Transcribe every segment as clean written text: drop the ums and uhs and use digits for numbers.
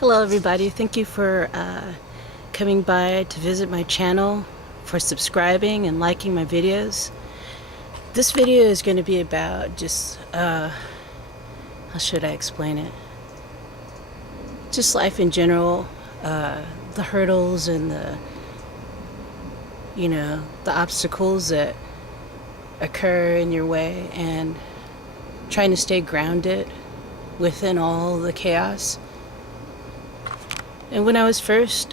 Hello everybody, thank you for coming by to visit my channel, for subscribing and liking my videos. This video is going to be about just, how should I explain it? Just life in general, the hurdles and the obstacles that occur in your way, and trying to stay grounded within all the chaos. And when I was first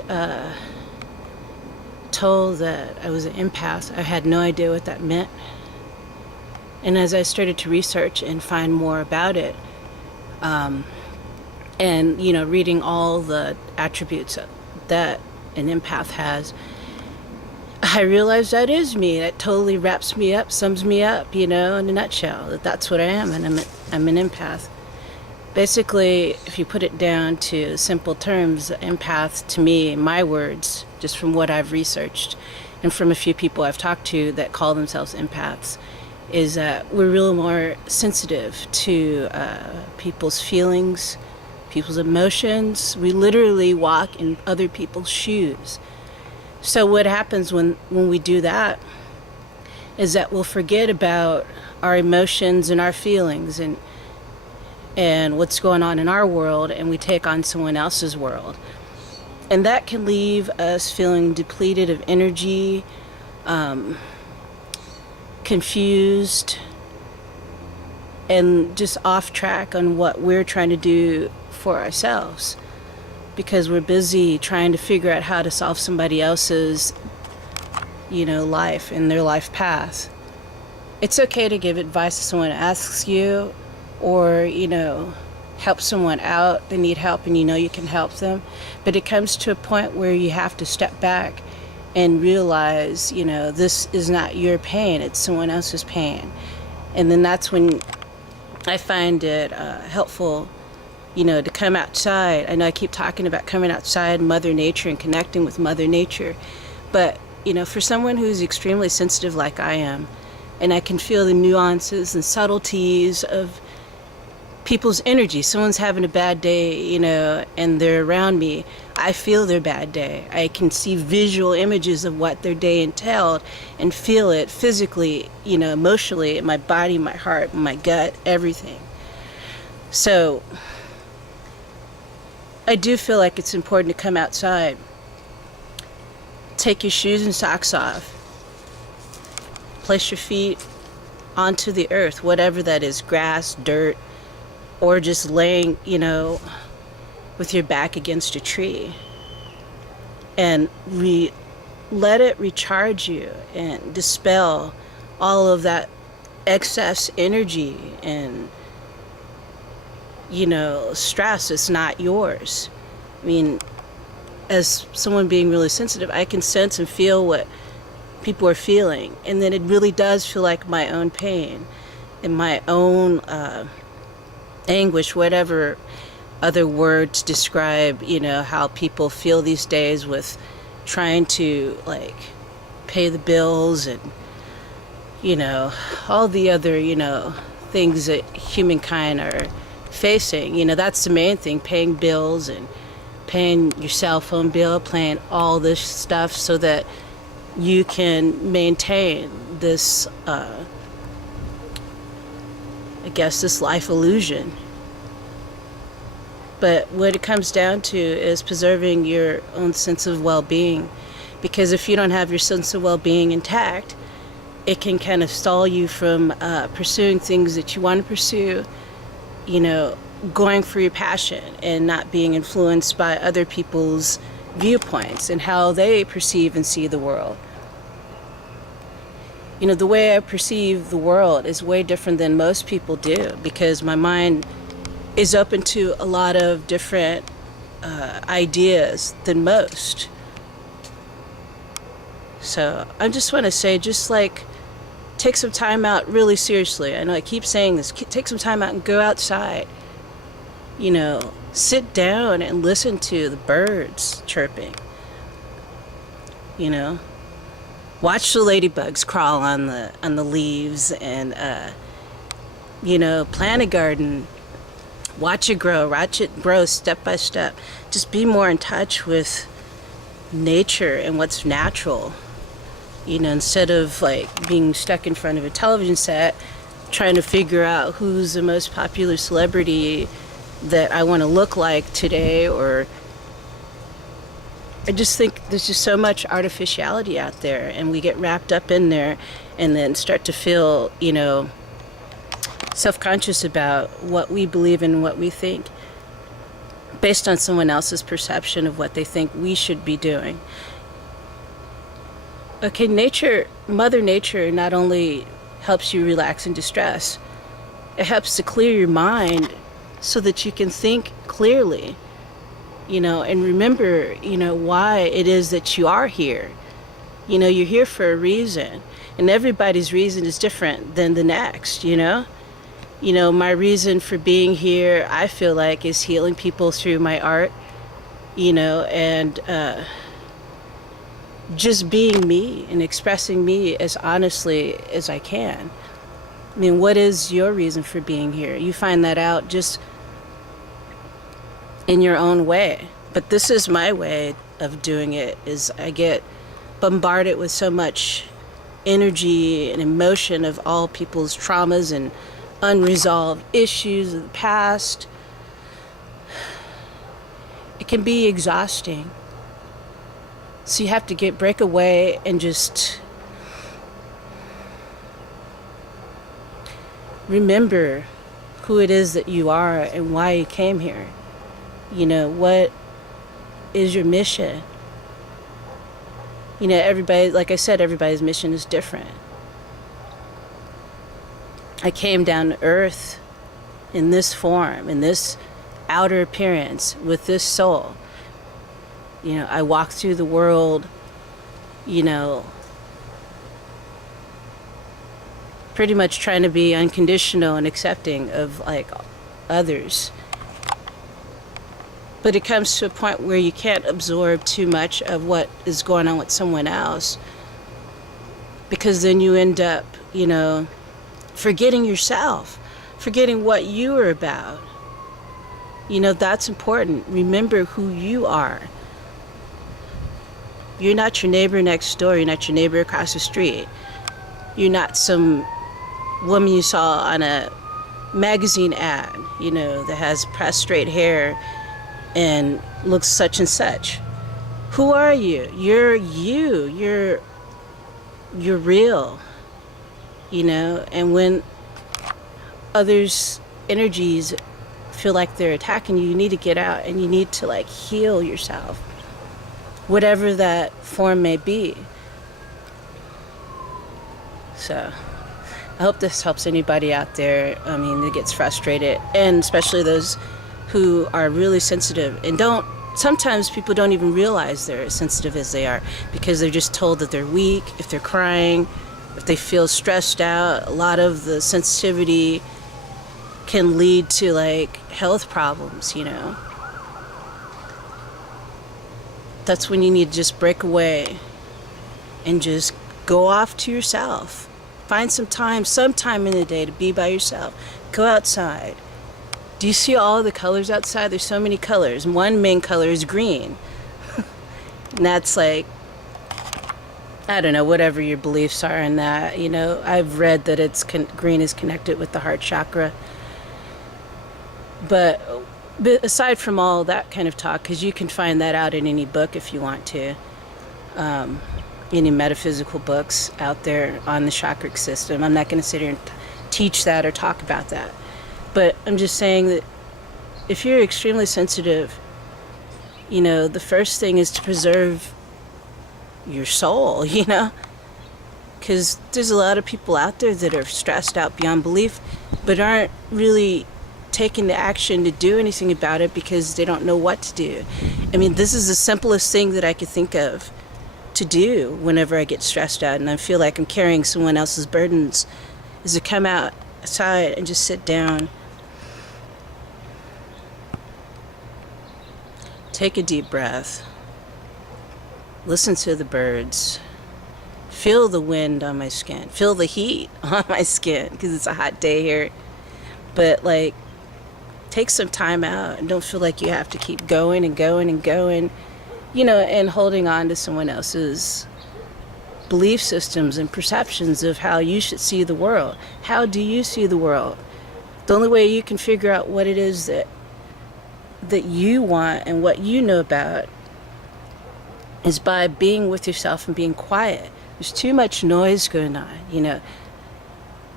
told that I was an empath, I had no idea what that meant. And as I started to research and find more about it, and reading all the attributes that an empath has, I realized that is me. That totally wraps me up, sums me up, in a nutshell. That's what I am, and I'm an empath. Basically, if you put it down to simple terms, empath, to me, in my words, just from what I've researched and from a few people I've talked to that call themselves empaths, is that we're really more sensitive to people's feelings, people's emotions. We literally walk in other people's shoes. So what happens when we do that is that we'll forget about our emotions and our feelings and what's going on in our world, and we take on someone else's world. And that can leave us feeling depleted of energy, confused, and just off track on what we're trying to do for ourselves, because we're busy trying to figure out how to solve somebody else's, life and their life path. It's okay to give advice if someone asks you, or help someone out. They need help and you can help them, but it comes to a point where you have to step back and realize this is not your pain, it's someone else's pain. And then that's when I find it helpful to come outside. I know I keep talking about coming outside, Mother Nature, and connecting with Mother Nature, but for someone who's extremely sensitive like I am, and I can feel the nuances and subtleties of people's energy. Someone's having a bad day, and they're around me. I feel their bad day. I can see visual images of what their day entailed and feel it physically, emotionally, in my body, my heart, my gut, everything. So I do feel like it's important to come outside. Take your shoes and socks off. Place your feet onto the earth, whatever that is, grass, dirt, or just laying, with your back against a tree. And let it recharge you and dispel all of that excess energy and, stress. It's not yours. I mean, as someone being really sensitive, I can sense and feel what people are feeling. And then it really does feel like my own pain and my own anguish, whatever other words describe, how people feel these days with trying to pay the bills and, all the other, things that humankind are facing. That's the main thing, paying bills and paying your cell phone bill, paying all this stuff so that you can maintain this, this life illusion. But what it comes down to is preserving your own sense of well-being, because if you don't have your sense of well-being intact, it can kind of stall you from pursuing things that you want to pursue, going for your passion and not being influenced by other people's viewpoints and how they perceive and see the world. The way I perceive the world is way different than most people do, because my mind is open to a lot of different ideas than most. So I just want to say, take some time out really seriously. I know I keep saying this, take some time out and go outside. Sit down and listen to the birds chirping. Watch the ladybugs crawl on the leaves, and plant a garden. Watch it grow step by step. Just be more in touch with nature and what's natural. You know, instead of like being stuck in front of a television set trying to figure out who's the most popular celebrity that I want to look like today, or I just think there's just so much artificiality out there, and we get wrapped up in there and then start to feel, you know, self-conscious about what we believe in and what we think based on someone else's perception of what they think we should be doing. Okay, Mother Nature not only helps you relax and distress, it helps to clear your mind so that you can think clearly, you know, and remember, you know, why it is that you are here. You know, you're here for a reason, and everybody's reason is different than the next, you know? You know, my reason for being here, I feel like, is healing people through my art, you know, and just being me and expressing me as honestly as I can. I mean, what is your reason for being here? You find that out just in your own way. But this is my way of doing it, is I get bombarded with so much energy and emotion of all people's traumas and unresolved issues of the past. It can be exhausting. So you have to break away and just remember who it is that you are and why you came here. You know, what is your mission? You know, everybody, like I said, everybody's mission is different. I came down to earth in this form, in this outer appearance, with this soul. You know, I walk through the world, you know, pretty much trying to be unconditional and accepting of, like, others. But it comes to a point where you can't absorb too much of what is going on with someone else, because then you end up, you know, forgetting yourself, forgetting what you are about. You know, that's important. Remember who you are. You're not your neighbor next door. You're not your neighbor across the street. You're not some woman you saw on a magazine ad, you know, that has pressed straight hair and looks such and such. Who are you? You're you. You're real. You know, and when others' energies feel like they're attacking you, you need to get out and you need to, like, heal yourself, whatever that form may be. So I hope this helps anybody out there, I mean, that gets frustrated, and especially those who are really sensitive and sometimes people don't even realize they're as sensitive as they are, because they're just told that they're weak if they're crying, if they feel stressed out. A lot of the sensitivity can lead to, like, health problems, you know. That's when you need to just break away and just go off to yourself. Find some time in the day to be by yourself. Go outside. Do you see all the colors outside? There's so many colors. And one main color is green. And that's, like, I don't know, whatever your beliefs are in that. You know, I've read that green is connected with the heart chakra. But aside from all that kind of talk, because you can find that out in any book if you want to, any metaphysical books out there on the chakra system. I'm not going to sit here and teach that or talk about that. But I'm just saying that if you're extremely sensitive, you know, the first thing is to preserve your soul, you know, because there's a lot of people out there that are stressed out beyond belief, but aren't really taking the action to do anything about it because they don't know what to do. I mean, this is the simplest thing that I could think of to do whenever I get stressed out and I feel like I'm carrying someone else's burdens, is to come outside and just sit down, take a deep breath, listen to the birds, feel the wind on my skin, feel the heat on my skin because it's a hot day here, but, like, take some time out and don't feel like you have to keep going and going and going, and holding on to someone else's belief systems and perceptions of how you should see the world. How do you see the world? The only way you can figure out what it is that you want and what you know about is by being with yourself and being quiet. There's too much noise going on,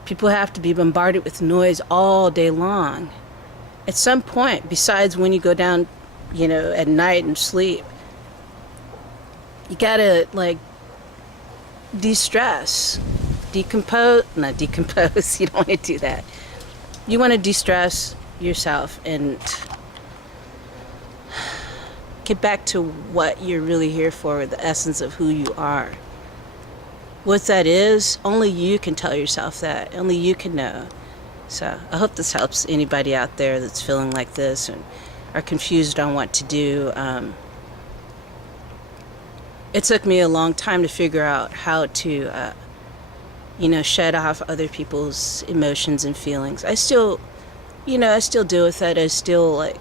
People have to be bombarded with noise all day long. At some point, besides when you go down, at night and sleep, you gotta, de-stress, not decompose, you don't want to do that. You want to de-stress yourself and get back to what you're really here for, the essence of who you are. What that is, only you can tell yourself that. Only you can know. So I hope this helps anybody out there that's feeling like this and are confused on what to do. It took me a long time to figure out how to, shed off other people's emotions and feelings. I still deal with that. I still,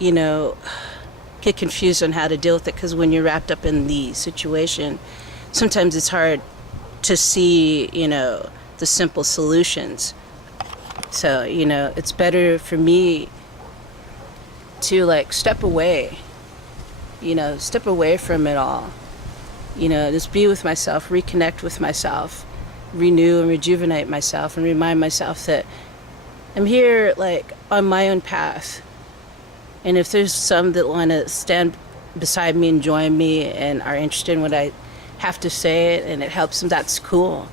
get confused on how to deal with it, because when you're wrapped up in the situation, sometimes it's hard to see, the simple solutions. So, it's better for me to step away from it all. Just be with myself, reconnect with myself, renew and rejuvenate myself, and remind myself that I'm here on my own path. And if there's some that want to stand beside me and join me and are interested in what I have to say and it helps them, that's cool.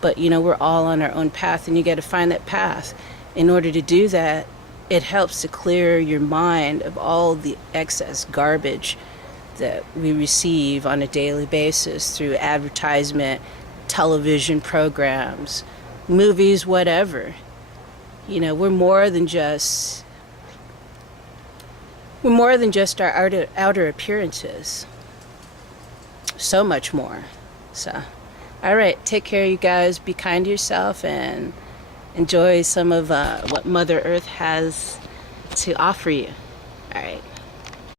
But we're all on our own path, and you got to find that path. In order to do that, it helps to clear your mind of all the excess garbage that we receive on a daily basis through advertisement, television programs, movies, whatever. We're more than just our outer appearances. So much more. So, all right, take care, you guys. Be kind to yourself and enjoy some of what Mother Earth has to offer you. All right.